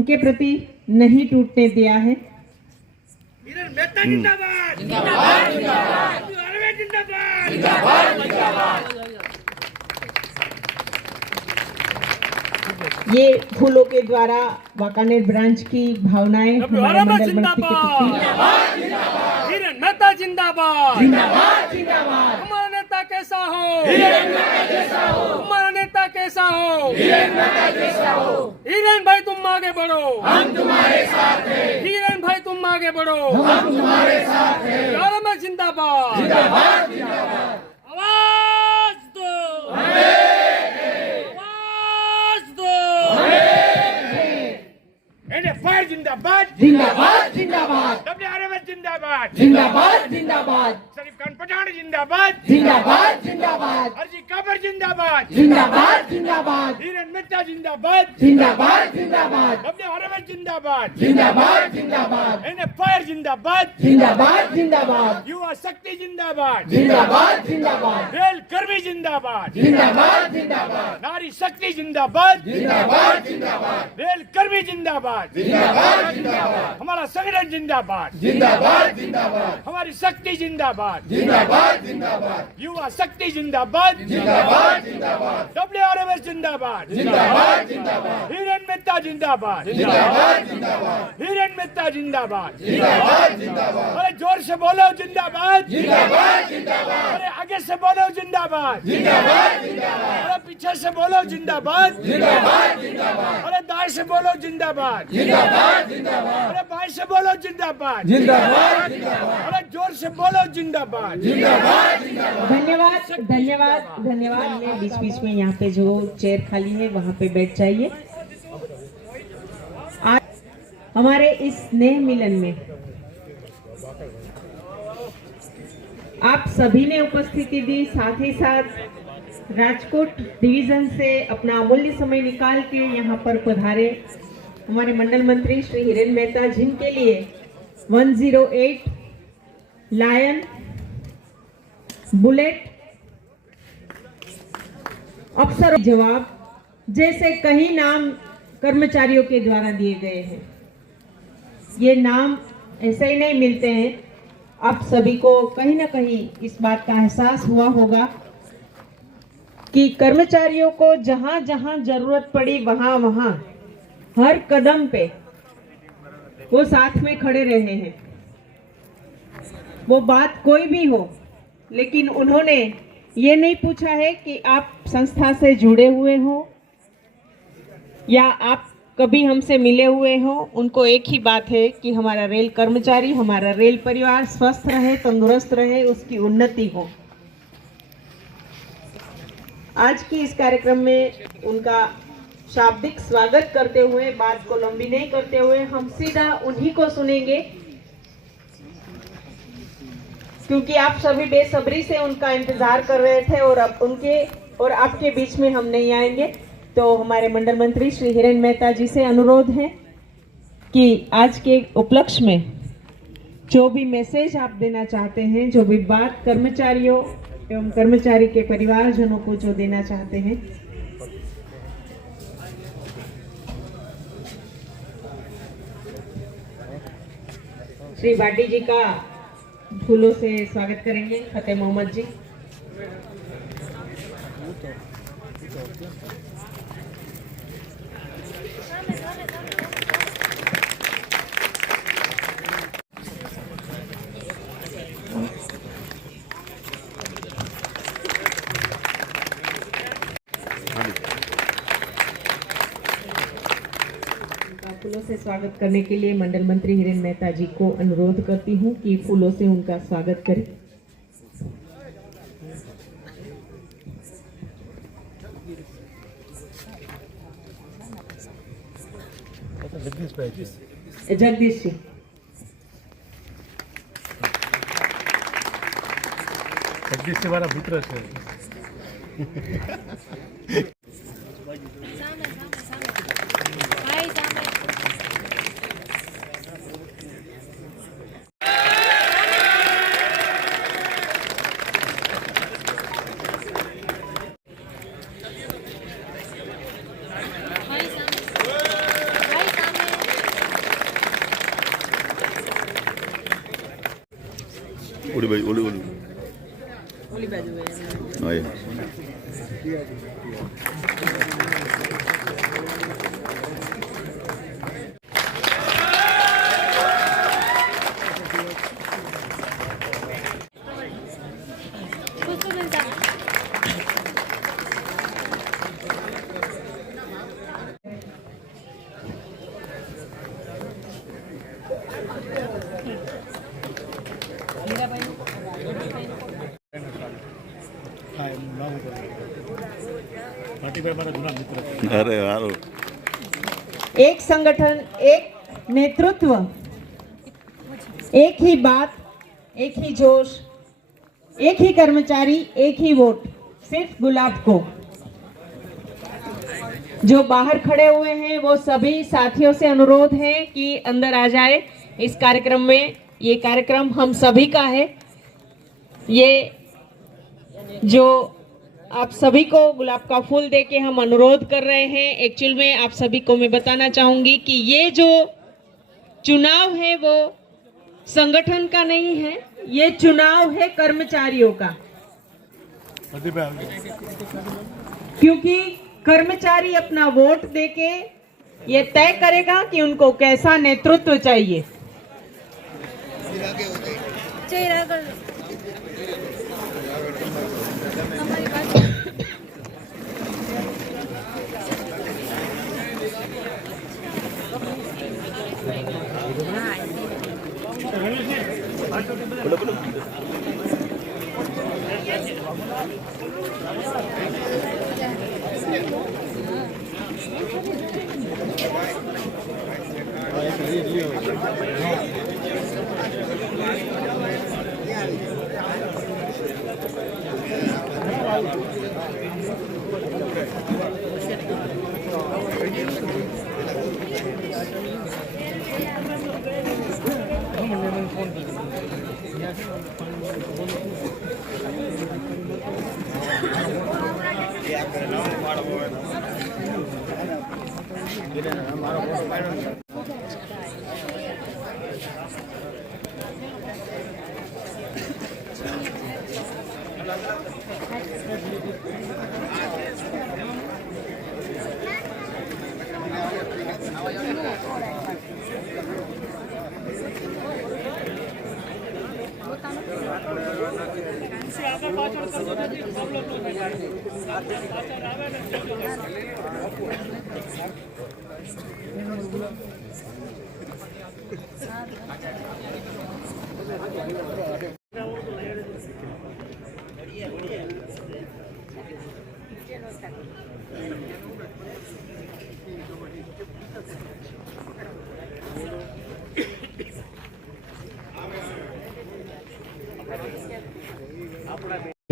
उनके प्रति नहीं टूटने दिया है। हिरेन मेहता जिंदाबाद जिंदाबाद जिंदाबाद अरविंद जिंदाबाद जिंदाबाद जिंदाबाद। ये फूलों के द्वारा वाकानेर ब्रांच की भावनाएं हमारे मंडल बस्ती के हिरेन मेहता जिंदाबाद जिंदाबाद जिंदाबाद। हमारा नेता कैसा हो हिरेन मेहता जैसा हो, हमारा नेता कैसा हो हिरेन मेहता जैसा हो। हिरेन भाई तुम आगे बढ़ो हम तुम्हारे साथ हैं, हिरेन भाई तुम आगे बढ़ो हम तुम्हारे साथ हैं। में जिंदाबाद जिंदाबाद जिंदाबाद। आवाज दो आवाज दो। फायर जिंदाबाद जिंदाबाद जिंदाबाद WRMS जिंदाबाद जिंदाबाद जिंदाबाद शरीफ खान पठान जिंदाबाद जिंदाबाद जिंदाबाद अर्जी काबर जिंदाबाद जिंदाबाद जिंदाबाद हिरेन मेहता जिंदाबाद जिंदाबाद जिंदाबाद WRMS जिंदाबाद जिंदाबाद जिंदाबाद फायर जिंदाबाद जिंदाबाद जिंदाबाद युवा शक्ति जिंदाबाद जिंदाबाद जिंदाबाद रेल कर्मी जिंदाबाद जिंदाबाद जिंदाबाद नारी शक्ति जिंदाबाद जिंदाबाद जिंदाबाद रेल कर्मी जिंदाबाद जिंदाबाद जिंदाबाद हमारा संगठन जिंदाबाद जिंदाबाद जिंदाबाद हमारी शक्ति जिंदाबाद जिंदाबाद जिंदाबाद युवा शक्ति जिंदाबाद जिंदाबाद जिंदाबाद WRMS जिंदाबाद जिंदाबाद जिंदाबाद हिरेन मेहता जिंदाबाद जिंदाबाद जिंदाबाद हिरेन मेहता जिंदाबाद जिंदाबाद जिंदाबाद अरे जोर से बोलो जिंदाबाद जिंदाबाद जिंदाबाद अरे आगे से बोलो जिंदाबाद जिंदाबाद जिंदाबाद अरे पीछे से बोलो जिंदाबाद जिंदाबाद जिंदाबाद अरे दाएं से बोलो जिंदाबाद जिंदाबाद जिंदाबाद अरे बाएं से बोलो जिंदाबाद जिंदाबाद जिंदाबाद अरे जोर से बोलो जिंदाबाद जिंदाबाद जिंदाबाद। धन्यवाद धन्यवाद धन्यवाद। मैं बीच बीच में यहाँ पे जो चेयर खाली है वहाँ पे बैठ जाइए। आज हमारे इस स्नेह मिलन में आप सभी ने उपस्थिति दी, साथ ही साथ राजकोट डिवीजन से अपना अमूल्य समय निकाल के यहाँ पर पधारे हमारे मंडल मंत्री श्री हिरेन मेहता, जिनके लिए 108 लायन बुलेट अफसर जवाब जैसे कई नाम कर्मचारियों के द्वारा दिए गए हैं। ये नाम ऐसे ही नहीं मिलते हैं। आप सभी को कहीं ना कहीं इस बात का एहसास हुआ होगा कि कर्मचारियों को जहां जहां जरूरत पड़ी वहां वहां हर कदम पे वो साथ में खड़े रहे हैं। वो बात कोई भी हो, लेकिन उन्होंने ये नहीं पूछा है कि आप संस्था से जुड़े हुए हो या आप कभी हमसे मिले हुए हो। उनको एक ही बात है कि हमारा रेल कर्मचारी, हमारा रेल परिवार स्वस्थ रहे, तंदुरुस्त रहे, उसकी उन्नति हो। आज की इस कार्यक्रम में उनका शाब्दिक स्वागत करते हुए, बात को लंबी नहीं करते हुए, हम सीधा उन्हीं को सुनेंगे, क्योंकि आप सभी बेसब्री से उनका इंतजार कर रहे थे और अब उनके और आपके बीच में हम नहीं आएंगे। तो हमारे मंडल मंत्री श्री हिरेन मेहता जी से अनुरोध है कि आज के उपलक्ष्य में जो भी मैसेज आप देना चाहते हैं, जो भी बात कर्मचारियों एवं कर्मचारी के परिवारजनों को जो देना चाहते हैं, श्री बाटी जी का फूलों से स्वागत करेंगे। फतेह मोहम्मद जी। फूलों से स्वागत करने के लिए मंडल मंत्री हिरेन मेहता जी को अनुरोध करती हूं कि फूलों से उनका स्वागत करें। जगदीश जी। जगदीश वाला पुत्र છે। ઓલી ભાઈ ઓલી હા એ ભાટીભાઈ મારા જૂના મિત્ર છે. અરે હારું एक संगठन, एक नेतृत्व, एक ही बात, एक ही जोश, एक ही कर्मचारी, एक ही वोट, सिर्फ गुलाब को। जो बाहर खड़े हुए हैं वो सभी साथियों से अनुरोध है कि अंदर आ जाए इस कार्यक्रम में। ये कार्यक्रम हम सभी का है। ये जो आप सभी को गुलाब का फूल देके हम अनुरोध कर रहे हैं, एक्चुअल में आप सभी को मैं बताना चाहूंगी कि ये जो चुनाव है वो संगठन का नहीं है, ये चुनाव है कर्मचारियों का। ભાટીભાઈ क्योंकि कर्मचारी अपना वोट देके ये तय करेगा कि उनको कैसा नेतृत्व चाहिए।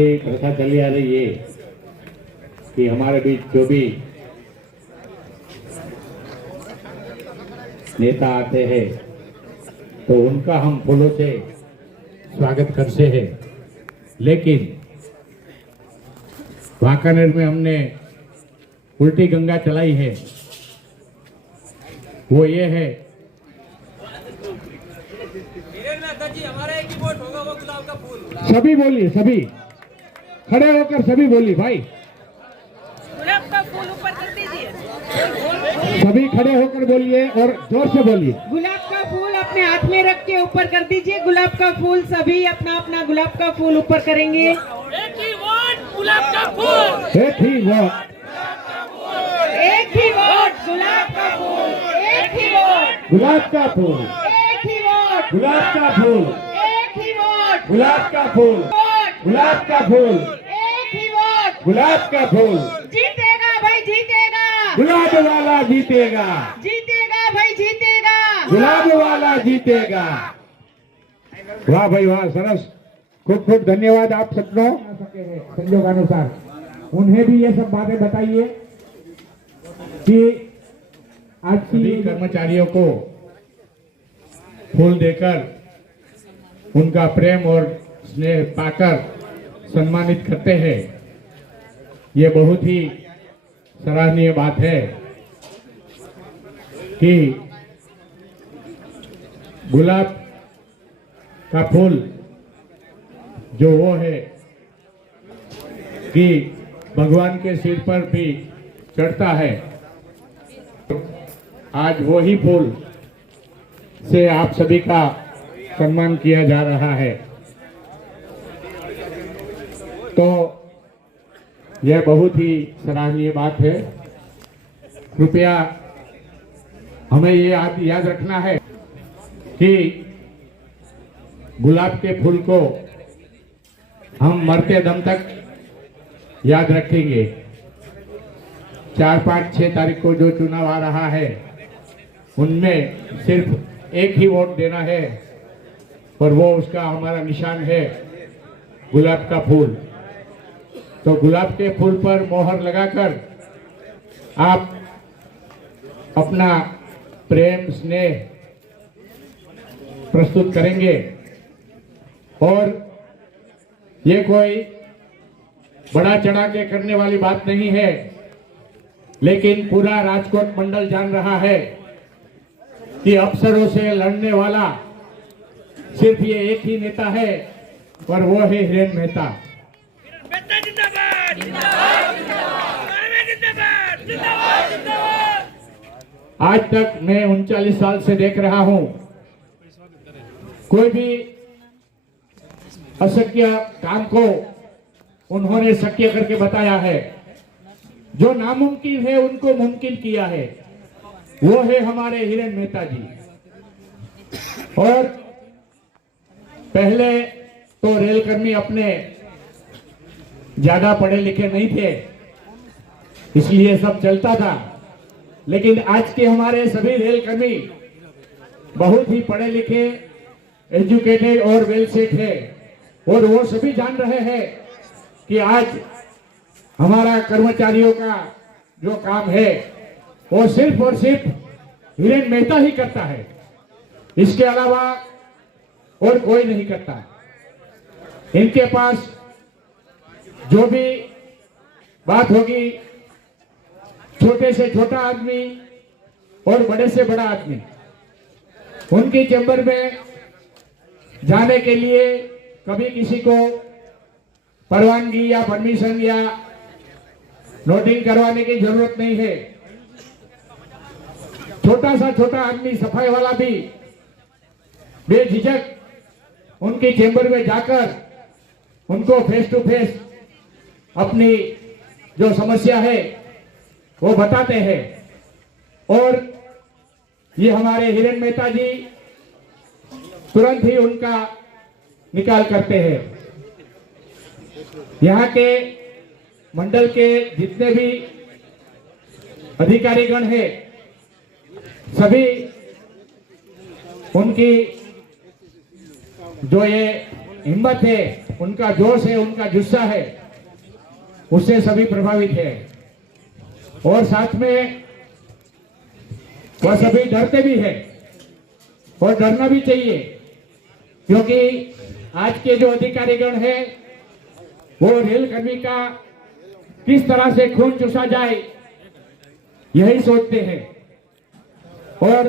एक प्रथा चली आ रही है कि हमारे बीच जो भी नेता आते हैं तो उनका हम फूलों से स्वागत करते हैं, लेकिन वांकानेर में हमने उल्टी गंगा चलाई है। वो ये है सभी बोलिए, सभी खड़े होकर सभी बोलिए भाई, गुलाब का फूल ऊपर कर दीजिए। सभी खड़े होकर बोलिए और जोर से बोलिए। गुलाब का फूल अपने हाथ में रख के ऊपर कर दीजिए। गुलाब का फूल सभी अपना अपना गुलाब का फूल ऊपर करेंगे। एक ही वोट गुलाब का फूल, एक ही वोट, एक ही वोट गुलाब का फूल, एक ही वोट गुलाब का फूल, एक ही वोट गुलाब का फूल, एक ही वोट गुलाब का फूल, गुलाब का फूल, एक ही वोट गुलाब का फूल। जीतेगा भाई, जीतेगा, गुलाब वाला जीतेगा, जीतेगा भाई, जीतेगा। गुलाब वाला जीतेगा। वाह भाई वाह, सरस, खूब खूब धन्यवाद आप सबको। संयोगानुसार उन्हें भी ये सब बातें बताइए कि आज सभी कर्मचारियों को फूल देकर उनका प्रेम और स्नेह पाकर सम्मानित करते हैं। ये बहुत ही सराहनीय बात है कि गुलाब का फूल जो वो है कि भगवान के सिर पर भी चढ़ता है, आज वो ही फूल से आप सभी का सम्मान किया जा रहा है। तो यह बहुत ही सराहनीय बात है। कृपया हमें ये याद रखना है कि गुलाब के फूल को हम मरते दम तक याद रखेंगे। 4, 5, 6 तारीख को जो चुनाव आ रहा है उनमें सिर्फ एक ही वोट देना है और वो उसका हमारा निशान है गुलाब का फूल। तो गुलाब के फूल पर मोहर लगाकर आप अपना प्रेम स्नेह प्रस्तुत करेंगे। और ये कोई बड़ा चढ़ा के करने वाली बात नहीं है, लेकिन पूरा राजकोट मंडल जान रहा है कि अफसरों से लड़ने वाला सिर्फ ये एक ही नेता है और वो है हिरेन मेहता। मेहता जिंदाबाद जिंदाबाद जिंदाबाद जिंदाबाद जिंदाबाद। आज तक मैं 39 साल से देख रहा हूं, कोई भी अशक्य काम को उन्होंने शक्य करके बताया है। जो नामुमकिन है उनको मुमकिन किया है, वो है हमारे हिरेन मेहता जी। और पहले तो रेलकर्मी अपने ज्यादा पढ़े लिखे नहीं थे, इसलिए सब चलता था। लेकिन आज के हमारे सभी रेलकर्मी बहुत ही पढ़े लिखे, एजुकेटेड और वेल सेट है। और वो सभी जान रहे हैं कि आज हमारा कर्मचारियों का जो काम है वो सिर्फ और सिर्फ हिरेन मेहता ही करता है, इसके अलावा और कोई नहीं करता। इनके पास जो भी बात होगी, छोटे से छोटा आदमी और बड़े से बड़ा आदमी, उनकी चैम्बर में जाने के लिए कभी किसी को परवानगी या परमिशन या नोटिंग करवाने की जरूरत नहीं है। छोटा सा छोटा आदमी, सफाई वाला भी बेझिझक उनकी चैम्बर में जाकर उनको फेस टू फेस अपनी जो समस्या है वो बताते हैं। और ये हमारे हिरेन मेहता जी तुरंत ही उनका निकाल करते हैं। यहाँ के मंडल के जितने भी अधिकारीगण हैं, सभी उनकी जो ये हिम्मत है, उनका जोश है, उनका जुस्सा है, उससे सभी प्रभावित है। और साथ में वह सभी डरते भी हैं और डरना भी चाहिए, क्योंकि आज के जो अधिकारीगण हैं वो रेलकर्मी का किस तरह से खून चूसा जाए यही सोचते हैं और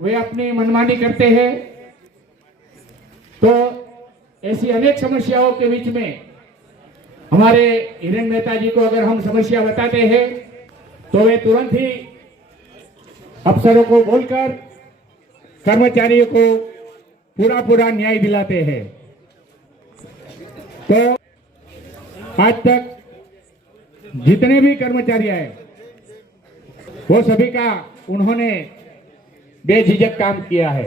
वे अपनी मनमानी करते हैं। तो ऐसी अनेक समस्याओं के बीच में हमारे हिरेन मेहता जी को अगर हम समस्या बताते हैं तो वे तुरंत ही अफसरों को बोलकर कर्मचारियों को पूरा न्याय दिलाते हैं। तो आज तक जितने भी कर्मचारी आए वो सभी का उन्होंने बेझिझक काम किया है।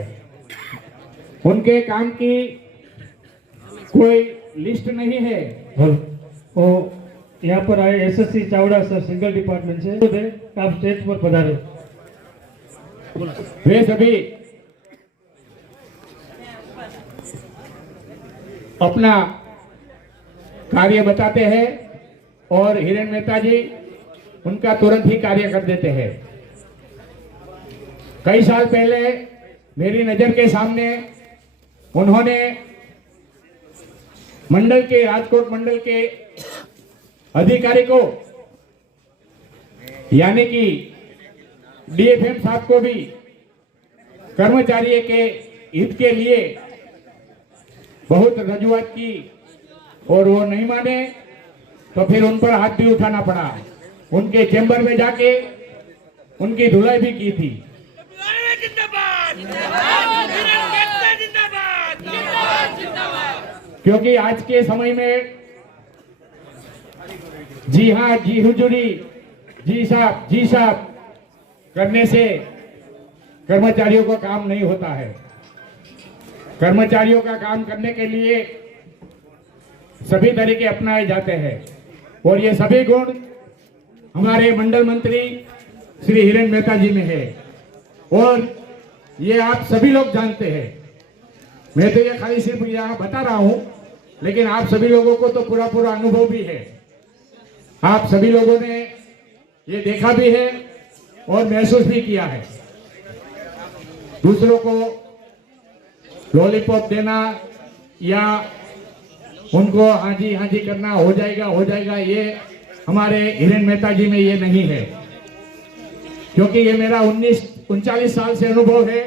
उनके काम की कोई लिस्ट नहीं है। और यहाँ पर आए SSC Chavda sir, single department से आप स्टेज पर पधारे। वे सभी अपना कार्य बताते हैं और हिरेन मेहता जी उनका तुरंत ही कार्य कर देते हैं। कई साल पहले मेरी नजर के सामने उन्होंने मंडल के, राजकोट मंडल के अधिकारी को यानी कि डीएफएम साहब को भी कर्मचारी के हित के लिए बहुत रजूआत की और वो नहीं माने तो फिर उन पर हाथ भी उठाना पड़ा। उनके चेंबर में जाके उनकी धुलाई भी की थी। क्योंकि आज के समय में जी हाँ, जी हुजूरी, जी साहब करने से कर्मचारियों का काम नहीं होता है। कर्मचारियों का काम करने के लिए सभी तरीके अपनाए जाते हैं और ये सभी गुण हमारे मंडल मंत्री श्री हिरेन मेहता जी में है और ये आप सभी लोग जानते हैं। मैं तो ये खाली सिर्फ यहाँ बता रहा हूँ, लेकिन आप सभी लोगों को तो पूरा अनुभव भी है। आप सभी लोगों ने ये देखा भी है और महसूस भी किया है। दूसरों को लॉलीपॉप देना या उनको हाँ जी करना, हो जाएगा, ये हमारे हिरेन मेहता जी में ये नहीं है। क्योंकि ये मेरा 39 साल से अनुभव है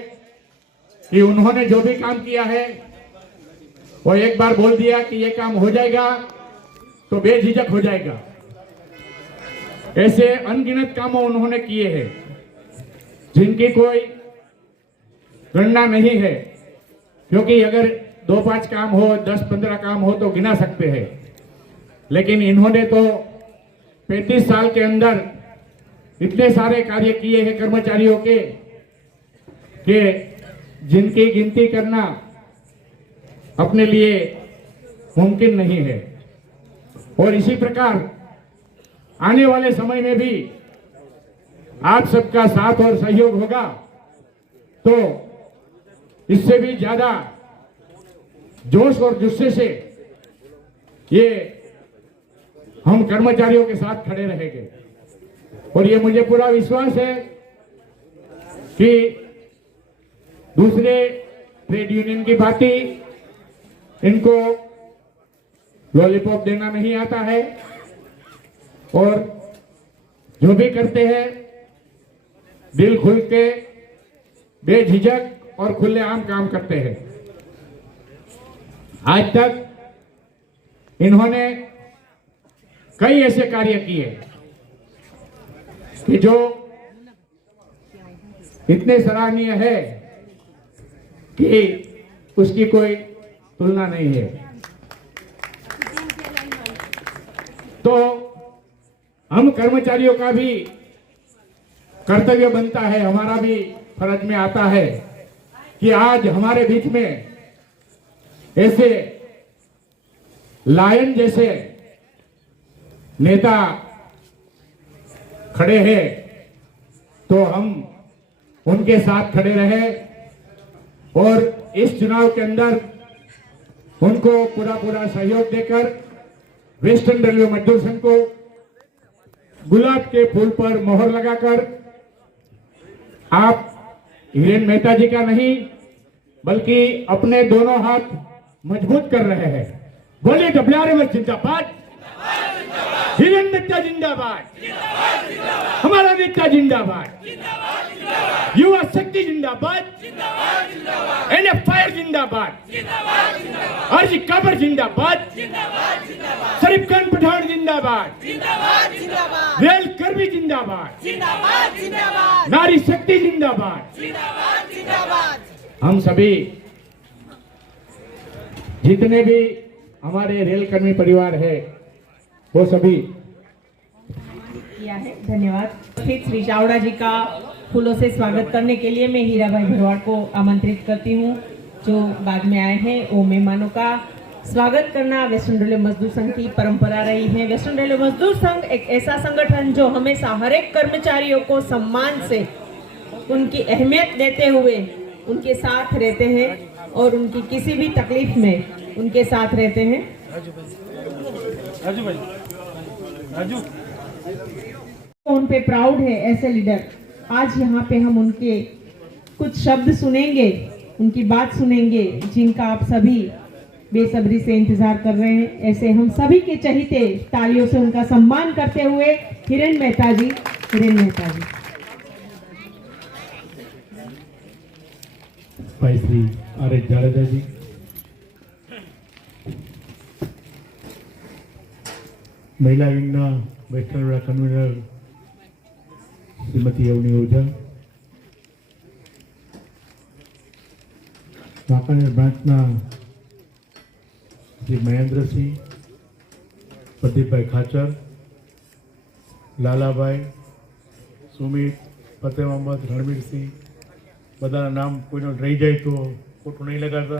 कि उन्होंने जो भी काम किया है वो एक बार बोल दिया कि ये काम हो जाएगा तो बेझिझक हो जाएगा। ऐसे अनगिनत कामों उन्होंने किए हैं जिनकी कोई गणना नहीं है। क्योंकि अगर 2-5 काम हो, 10-15 काम हो तो गिना सकते हैं, लेकिन इन्होंने तो 35 साल के अंदर इतने सारे कार्य किए हैं कर्मचारियों के कि जिनकी गिनती करना अपने लिए मुमकिन नहीं है। और इसी प्रकार आने वाले समय में भी आप सबका साथ और सहयोग होगा तो इससे भी ज्यादा जोश और जुस्से से ये हम कर्मचारियों के साथ खड़े रहेंगे। और ये मुझे पूरा विश्वास है कि दूसरे ट्रेड यूनियन की भांति इनको लॉलीपॉप देना नहीं आता है और जो भी करते हैं दिल खुल के बेझिझक और खुलेआम काम करते हैं। आज तक इन्होंने कई ऐसे कार्य किए कि जो इतने सराहनीय है कि उसकी कोई तुलना नहीं है। तो हम कर्मचारियों का भी कर्तव्य बनता है, हमारा भी फर्ज में आता है कि आज हमारे बीच में ऐसे लायन जैसे नेता खड़े हैं तो हम उनके साथ खड़े रहे और इस चुनाव के अंदर उनको पूरा सहयोग देकर वेस्टर्न रेलवे मजदूर संघ को गुलाब के फूल पर मोहर लगाकर आप हिरेन मेहता जी का नहीं बल्कि अपने दोनों हाथ मजबूत कर रहे हैं। बोलिए डबलारे में जिंदाबाद, हिरेन मेहता जिंदाबाद, हमारा नेता जिंदाबाद, युवा शक्ति जिंदाबाद, एनएफआईआर जिंदाबाद, अर्जी काबर जिंदाबाद, शरीफ खान पठान जिंदाबाद, रेल कर्मी जिंदाबाद, नारी शक्ति जिंदाबाद। हम सभी जितने भी हमारे रेल कर्मी परिवार है वो सभी किया है। धन्यवाद। फिर श्री चावड़ा जी का फूलों से स्वागत करने के लिए मैं हीरा भाई भरवाड़ को आमंत्रित करती हूँ। जो बाद में आए हैं वो मेहमानों का स्वागत करना वेस्टर्न रेलवे मजदूर संघ की परंपरा रही है। वेस्टर्न रेलवे मजदूर संघ एक ऐसा संगठन जो हमेशा हर एक कर्मचारियों को सम्मान से उनकी अहमियत देते हुए उनके साथ रहते हैं और उनकी किसी भी तकलीफ में उनके साथ रहते हैं। राजू भाई, राजू उन पे प्राउड है ऐसे लीडर। आज यहाँ पे हम उनके कुछ शब्द सुनेंगे, उनकी बात सुनेंगे जिनका आप सभी बेसब्री से इंतजार कर रहे हैं। ऐसे हम सभी के चहीते तालियों से उनका सम्मान करते हुए हिरेन मेहता जी, हिरेन मेहता जी। भाई श्री आर एच जाडेजा जी, મહિલા વિંગના વેસ્ટર્ન વેળા કન્વીનર શ્રીમતી અવની ઓઝા, વાંકાનેર બ્રાન્ચના શ્રી મહેન્દ્રસિંહ, પ્રદીપભાઈ ખાચર, લાલાભાઈ, સુમિત, ફતેહ મોહમ્મદ, રણવીરસિંહ, બધાના નામ કોઈનો રહી જાય તો ખોટું નહીં લગાડતા,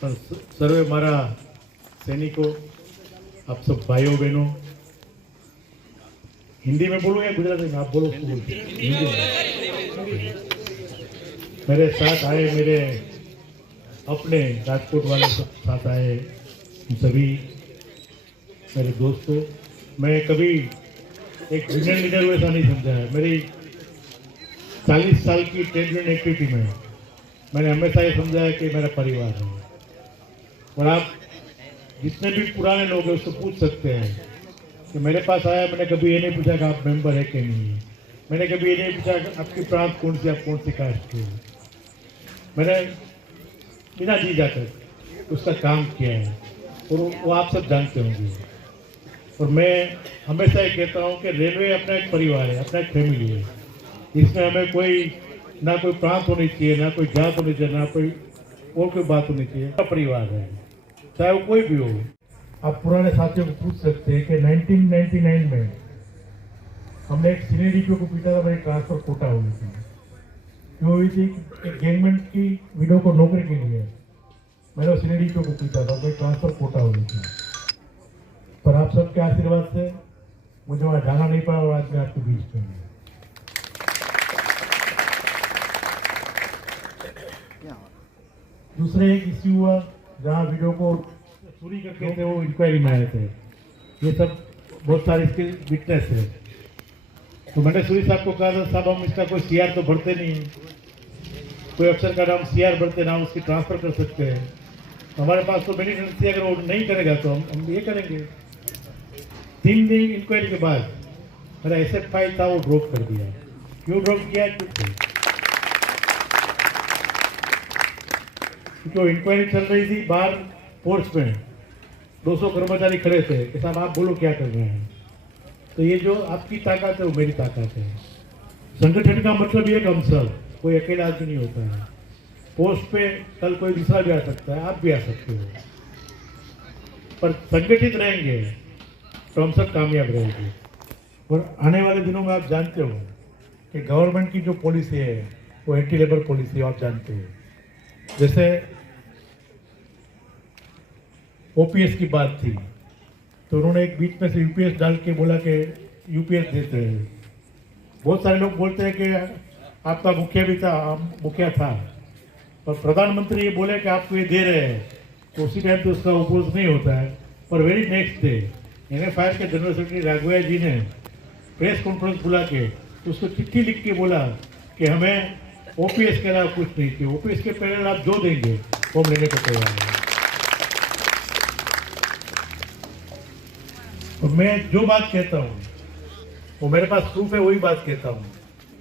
પણ સર્વે મારા सैनिकों, आप सब भाइयों बहनों, हिंदी में बोलूँ या गुजराती में? आप बोलो। हिंदी में। मेरे साथ आए मेरे अपने राजकोट वाले सब साथ आए, सभी मेरे दोस्तों, मैं कभी एक यूनियन लीडर वैसा नहीं समझा है। मेरी 40 साल की ट्रेड यूनियन एक्टिविटी में मैंने हमेशा ये समझा है कि मेरा परिवार है। और आप जितने भी पुराने लोग हैं उसको पूछ सकते हैं कि मेरे पास आया, मैंने कभी ये नहीं पूछा कि आप मेंबर है कि नहीं, मैंने कभी ये नहीं पूछा कि आपकी प्रांत कौन सी, आप कौन सी कास्ट के। मैंने बिना जी जाकर उसका काम किया है और वो आप सब जानते होंगे। और मैं हमेशा ये कहता हूँ कि रेलवे अपना एक परिवार है, अपना एक फैमिली है। इसमें हमें कोई ना कोई प्रांत होनी चाहिए, ना कोई जात होनी चाहिए, ना कोई और कोई बात होनी चाहिए। परिवार है, चाहे वो कोई भी हो। आप पुराने साथियों को पूछ सकते हैं कि 1999 में हमने एक सीनियर डीपीओ को पीटा था, मेरी ट्रांसफर कोटा हुई थी। क्यों हुई थी? एक गवर्नमेंट की विडो को नौकरी के लिए मैंने सीनियर डीपीओ को पीटा था, मेरी ट्रांसफर कोटा हुई थी। पर आप सबके आशीर्वाद से मुझे वहाँ जाना नहीं पड़ा और आज मैं आपके बीच में हूँ। दूसरे एक इश्यू हुआ जहाँ वीडियो को चोरी करके थे, वो इंक्वायरी में आए थे। ये सब बहुत सारे इसके विटनेस है। तो मैंने सूरी साहब को कहा था, साहब हम इसका कोई सीआर तो भरते नहीं, कोई अफसर का नाम सीआर भरते ना उसकी ट्रांसफर कर सकते हैं। हमारे पास तो बेनिफिट, अगर वो नहीं करेगा तो हम ये करेंगे। 3 दिन इंक्वायरी के बाद मेरा SFI था वो ड्रॉप कर दिया। क्यों ड्रॉप किया? क्योंकि इंक्वायरी चल रही थी बाहर फोर्स में, 200 कर्मचारी खड़े थे कि साहब आप बोलो क्या कर रहे हैं। तो ये जो आपकी ताकत है वो मेरी ताकत है। संगठन का मतलब ये कि हम सब, कोई अकेला आदमी नहीं होता है। पोस्ट पे कल कोई दूसरा भी आ सकता है, आप भी आ सकते हो, पर संगठित रहेंगे तो हम सब कामयाब रहेंगे। और आने वाले दिनों में आप जानते हो कि गवर्नमेंट की जो पॉलिसी है वो एंटी लेबर पॉलिसी, आप जानते हो। जैसे OPS की बात थी तो उन्होंने एक बीच में से UPS डाल के बोला कि UPS देते हैं। बहुत सारे लोग बोलते हैं कि आपका मुखिया भी था, मुखिया था, पर प्रधानमंत्री ये बोले कि आपको ये दे रहे हैं तो उसी टाइम तो उसका अपोज नहीं होता है। पर वेरी नेक्स्ट डे NFI के जनरल सेक्रेटरी राघवैया जी ने प्रेस कॉन्फ्रेंस बुला के उसको चिट्ठी लिख के बोला कि हमें OPS के अलावा कुछ नहीं चाहिए, OPS के पहले आप जो देंगे वो हम लेने को तैयार हैं। और मैं जो बात कहता हूँ वो मेरे पास प्रूफ है, वही बात कहता हूँ।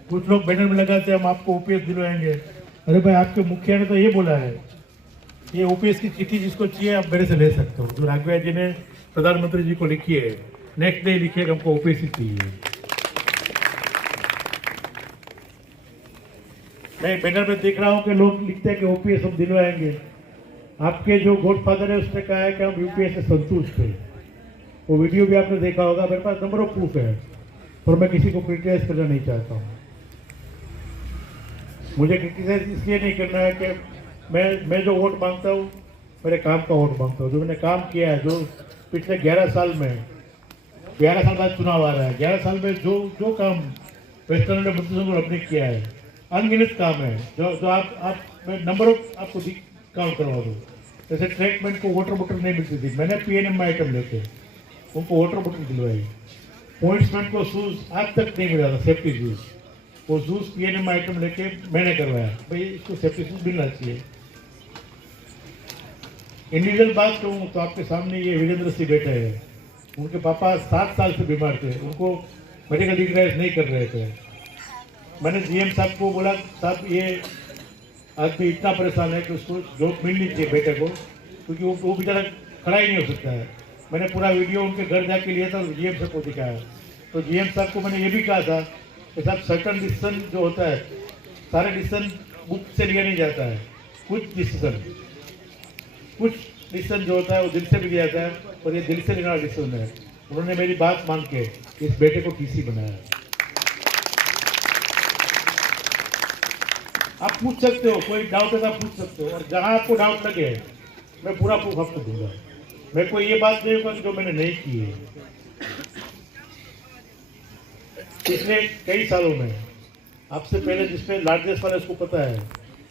कुछ लोग बैनर में लगाते हैं हम आपको OPS दिलवाएंगे। अरे भाई, आपके मुखिया ने तो ये बोला है, ये OPS की चिट्ठी जिसको चाहिए आप मेरे से ले सकते हो। जो राघवैया जी ने प्रधानमंत्री जी को लिखी है, नेक्स्ट डे लिखिए कि हमको OPS ही चाहिए। मैं बैनर में देख रहा हूँ कि लोग लिखते हैं कि OPS हम दिलवाएंगे। आपके जो गॉडफादर है उसने कहा है कि हम UPS से संतुष्ट हैं। वो वीडियो भी आपने देखा होगा, मेरे पास नंबर ऑफ प्रूफ है, पर मैं किसी को क्रिटिसाइज करना नहीं चाहता हूँ। मुझे क्रिटिसाइज इसलिए नहीं करना है कि मैं जो वोट मांगता हूँ मेरे काम का वोट मांगता हूँ। जो मैंने काम किया है, जो पिछले 11 साल में, 11 साल बाद चुनाव आ रहा है, 11 साल में जो काम वेस्टर्न ने मंत्री अपने किया है, अनगिनत काम है। जो आप मैं नंबर ऑफ आपको काउंट करवा दूँ। जैसे ट्रीटमेंट को वाटर बोतल नहीं मिलती थी, मैंने PNM आइटम लेके उनको वाटर बोतल दिलवाई। पॉइंट्समेंट को शूज़ आज तक नहीं मिला था, सेफ्टी शूज़, वो शूज़ PNM आइटम लेके मैंने करवाया। भाई इसको सेफ्टी शूज़ मिलना चाहिए। इंडिविजुअल बात कहूँ तो आपके सामने ये वीरेंद्र सिंह बैठे हैं। उनके पापा 7 साल से बीमार थे, उनको मेडिकल डिग्राइज नहीं कर रहे थे। मैंने GM साहब को बोला, साहब ये आदमी इतना परेशान है कि उसको जॉब मिलनी चाहिए बेटे को, क्योंकि वो बेचारा खड़ा ही नहीं हो सकता है। मैंने पूरा वीडियो उनके घर जाके लिया था और जीएम साहब को दिखाया। तो जीएम साहब को मैंने ये भी कहा था कि साहब सर्टन डिसीजन जो होता है, सारे डिसीजन बुक से लिया नहीं जाता है। कुछ डिसीजन जो होता है वो दिल से भी लिया जाता है, और ये दिल से लेने वाला डिसीजन है। उन्होंने मेरी बात मान के इस बेटे को टीसी बनाया। आप पूछ सकते हो, कोई डाउट है तो आप पूछ सकते हो, और जहां आपको डाउट लगे मैं पूरा प्रूफ आपको दूंगा। मैं कोई ये बात नहीं होगा जो मैंने नहीं की है। पिछले कई सालों में, आपसे पहले जिसमें लार्जेस्ट वाले उसको पता है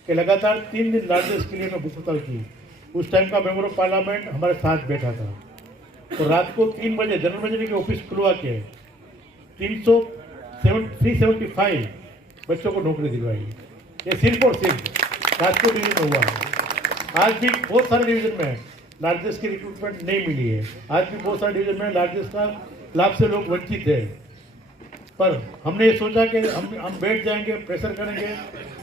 कि लगातार 3 दिन लार्जेस्ट के लिए मैं बुक हड़ताल की। उस टाइम का मेंबर ऑफ पार्लियामेंट हमारे साथ बैठा था। तो रात को 3 बजे जनरल मैनेजर के ऑफिस खुलवा के 375 बच्चों को नौकरी दिलवाई। ये सिर्फ और सिर्फ राजकोट डिवीजन में हुआ। आज भी बहुत सारे डिवीजन में लार्जेस्ट की रिक्रूटमेंट नहीं मिली है। आज भी बहुत सारे डिवीजन में लार्जेस्ट का लाभ से लोग वंचित है। पर हमने ये सोचा कि हम बैठ जाएंगे, प्रेशर करेंगे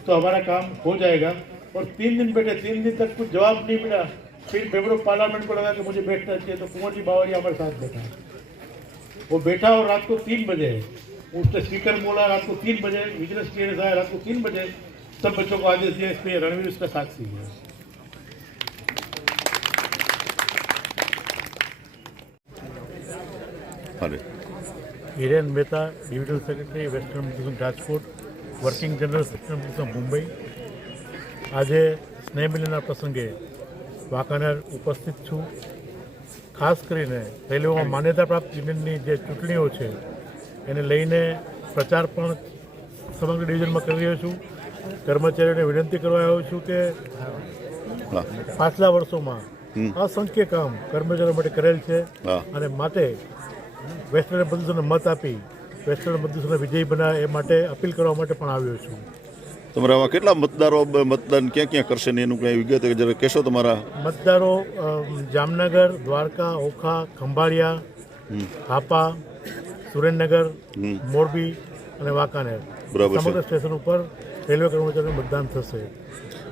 तो हमारा काम हो जाएगा। और 3 दिन बैठे, 3 दिन तक कुछ जवाब नहीं मिला। फिर मेंबर ऑफ पार्लियामेंट को लगा कि मुझे बैठना चाहिए, तो कुंवर जी बावरिया हमारे साथ बैठा। वो बैठा और रात को 3 बजे उसने स्पीकर बोला, रात को 3 बजे विजिलेंस क्लियरेंस आया, रात को 3 बजे सब बच्चों को आदेश दिया। इसमें रणवीर उसका साक्षी है। Hiren Mehta, divisional secretary western division Rajkot, working general secretary division Mumbai. આજે સ્નેહમિલનના પ્રસંગે વાંકાનેર ઉપસ્થિત છું। ખાસ કરીને રેલવેમાં માન્યતા પ્રાપ્ત યુનિયનની જે ચૂંટણીઓ છે એને લઈને પ્રચાર પણ સમગ્ર ડિવિઝનમાં કરી રહ્યો છું। કર્મચારીઓને વિનંતી કરવા આવ્યો છું કે પાછલા વર્ષોમાં અસંખ્ય કામ કર્મચારીઓ માટે કરેલ છે, અને માટે વેસ્ટર્ન મધ્યુસને મત આપી વેસ્ટર્ન મધ્યુસને વિજયી બનાવે એ માટે અપીલ કરવા માટે પણ આવ્યો છું। તમારા આવા કેટલા મતદારો મતદાન ક્યાં ક્યાં કરશે ને એનું કંઈ વિગત જરા કહેશો? તમારા મતદારો જામનગર, દ્વારકા, ઓખા, ખંભાળિયા, હાપા, સુરેન્દ્રનગર, મોરબી અને વાંકાનેર સમગ્ર સ્ટેશન ઉપર રેલવે કર્મચારીનું મતદાન થશે।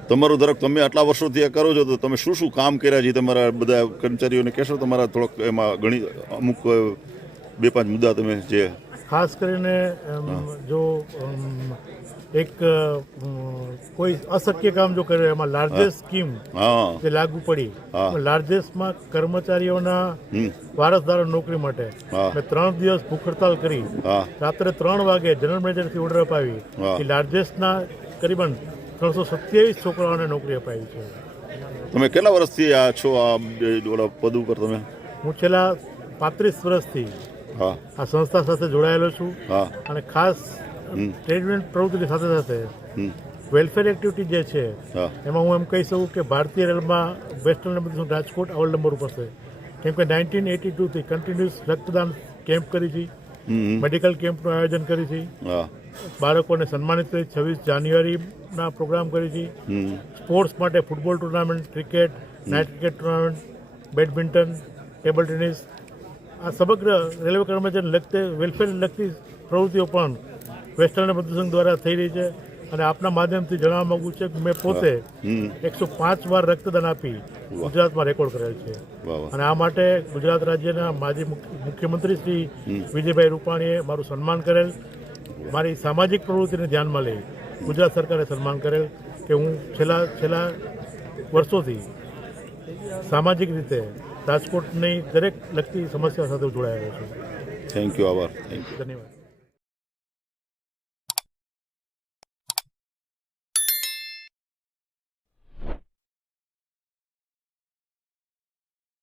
તમારું ધારો તમે આટલા વર્ષોથી આ કરો છો તો તમે શું શું કામ કર્યા છે તમારા બધા કર્મચારીઓને કહેશો? તમારા થોડોક એમાં ઘણી અમુક 2-5 મુદ્દા તમે જે ખાસ કરીને જો એક કોઈ અશક્ય કામ જો કરે એમાં લાર્જેસ્ટ સ્કીમ જે લાગુ પડી, લાર્જેસ્ટમાં કર્મચારીઓના વારસદારો નોકરી માટે મેં 3 દિવસ ભૂખ હડતાલ કરી। રાત્રે 3 વાગે જનરલ મેનેજરથી ઓર્ડર અપાવી કે લાર્જેસ્ટના કરીબન 327 છોકરાઓને નોકરી અપાવી છે। તમે કેટલા વર્ષથી આ છો આ પદ ઉપર? તમે? હું છેલ્લા 35 વર્ષથી આ સંસ્થા સાથે જોડાયેલો છું, અને ખાસ ટ્રેડમેન્ટ પ્રવૃત્તિની સાથે સાથે વેલફેર એક્ટિવિટી જે છે એમાં હું એમ કહી શકું કે ભારતીય રેલમાં વેસ્ટર્ન મધ્યુસન રાજકોટ અવલ નંબર ઉપર છે। કેમ કે 1982થી કન્ટિન્યુઅસ રક્તદાન કેમ્પ કરી છે, મેડિકલ કેમ્પનું આયોજન કરી છે, બાળકોને સન્માનિત કરી, 26 જાન્યુઆરીના પ્રોગ્રામ કરી છે, સ્પોર્ટ્સ માટે football tournament, cricket, night cricket tournament, badminton, table tennis, આ સમગ્ર રેલવે કર્મચારીને લગતી વેલફેરને લગતી પ્રવૃત્તિઓ પણ વેસ્ટર્ન મધ્યુસન દ્વારા થઈ રહી છે। અને આપના માધ્યમથી જણાવવા માંગુ છું કે મેં પોતે 105 વાર રક્તદાન આપી ગુજરાતમાં રેકોર્ડ કરેલ છે। અને આ માટે ગુજરાત રાજ્યના માજી મુખ્યમંત્રી શ્રી વિજયભાઈ રૂપાણીએ મારું સન્માન કરેલ, મારી સામાજિક પ્રવૃત્તિને ધ્યાનમાં લઈ ગુજરાત સરકારે સન્માન કરેલ કે હું છેલ્લા વર્ષોથી સામાજિક રીતે રાજકોટની દરેક લગતી સમસ્યા સાથે જોડાયેલો છું। થેન્ક યુ, આભાર, થેન્ક યુ, ધન્યવાદ।